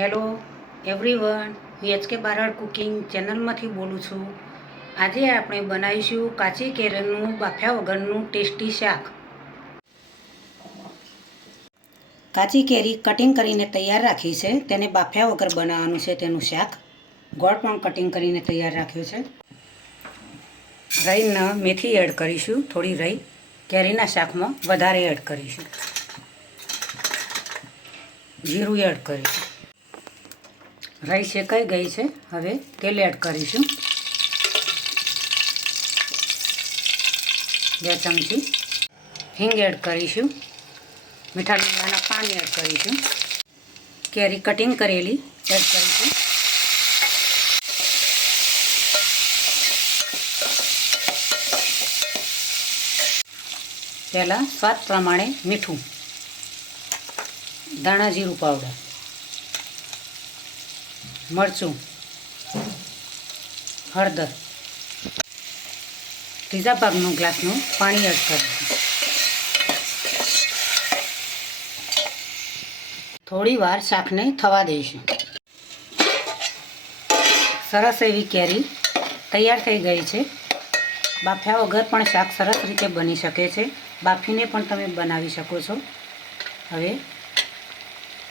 Hello everyone, હું HK Barad cooking ચેનલમાંથી બોલું છું. આજે આપણે બનાવીશું કાચી કેરીનું બાફ્યા વગરનું ટેસ્ટી શાક. કાચી કેરી કટિંગ કરીને તૈયાર રાખી છે. તેને બાફ્યા વગર બનાવવાનું છે તેનું શાક. ગોળ પણ કટિંગ કરીને તૈયાર રાખ્યું છે. રહીને મેથી એડ કરીશું. થોડી રહી કેરીના શાકમાં વધારે એડ કરીશું. જીરું એડ કરીશું. રાઈ શેકાઈ ગઈ છે? હવે તેલ એડ કરીશું. બે ચમચી હિંગ એડ કરીશું. મીઠા લીમડાના પાન એડ કરીશું. કેરી કટિંગ કરેલી એડ કરીશું. પહેલાં સ્વાદ પ્રમાણે મીઠું. ધાણા જીરું પાવડર મરચું, હળદર. ત્રીજા ભાગનું ગ્લાસનું પાણી એડ કરીશું થોડી વાર શાકને થવા દઈશું. સરસ એવી કેરી તૈયાર થઈ ગઈ છે. બાફ્યા વગર પણ શાક સરસ રીતે બની શકે છે. બાફીને પણ તમે બનાવી શકો છો. હવે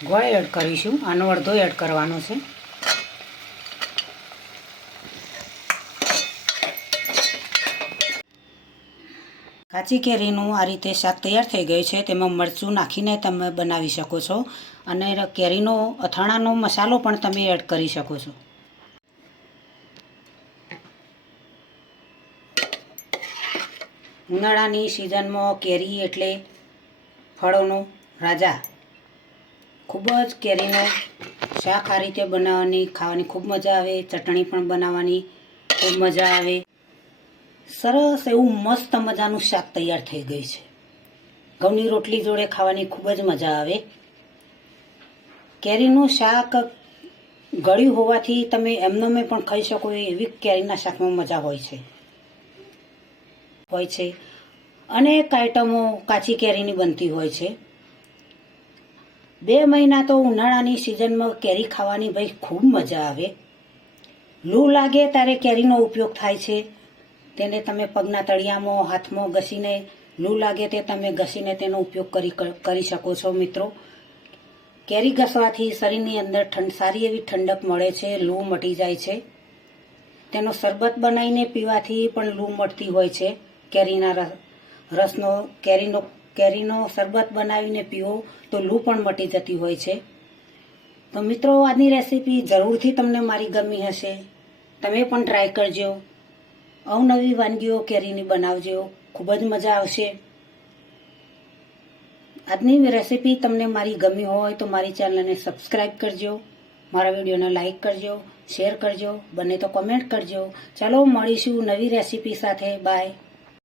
ગોળ એડ કરીશું. આનો અડધો એડ કરવાનો છે. કાચી કેરીનું આ રીતે શાક તૈયાર થઈ ગયું છે, તેમાં મરચું નાખીને તમે બનાવી શકો છો અને કેરીનો, અથાણાનો મસાલો પણ તમે એડ કરી શકો છો. ઉનાળાની સિઝનમાં કેરી એટલે ફળોનો રાજા. ખૂબ જ કેરીનો શાક આ રીતે બનાવવાની, ખાવાની ખૂબ મજા આવે, ચટણી પણ બનાવવાની, ખૂબ મજા આવે. સરસ એવું મસ્ત મજાનું શાક તૈયાર થઈ ગઈ છે. ઘઉંની રોટલી જોડે ખાવાની ખૂબ જ મજા આવે. કેરીનું શાક ગળ્યું હોવાથી તમે એમને પણ ખાઈ શકો એવી કેરીના શાકમાં મજા હોય છે. હોય છે. અનેક આઈટમો કાચી કેરીની બનતી હોય છે. બે મહિના તો ઉનાળાની સિઝનમાં કેરી ખાવાની ભાઈ ખૂબ મજા આવે. લૂ લાગે ત્યારે કેરીનો ઉપયોગ થાય છે. તેને તમે પગના તળિયામાં, હાથમાં ઘસીને, લૂ લાગે તે તમે ઘસીને તેનો ઉપયોગ કરી કરી શકો છો મિત્રો. કેરી ઘસવાથી શરીરની અંદર ઠંડ, સારી એવી ઠંડક મળે છે, લૂ મટી જાય છે. તેનો શરબત બનાવીને પીવાથી પણ લૂ મટતી હોય છે. કેરીના રસનો, કેરીનો કેરીનો શરબત બનાવીને પીવો તો લૂ પણ મટી જતી હોય છે. તો મિત્રો આજની રેસીપી જરૂરથી તમને મારી ગમી હશે. તમે પણ ટ્રાય કરજો. અવનવી વાનગીઓ કેરીની બનાવજો. ખૂબ જ મજા આવશે. આજની રેસીપી તમને મારી ગમી હોય તો મારી ચેનલને સબસ્ક્રાઈબ કરજો. મારા વિડીયોને લાઇક કરજો શેર કરજો, બને તો કોમેન્ટ કરજો. ચાલો મળીશું નવી રેસીપી સાથે. બાય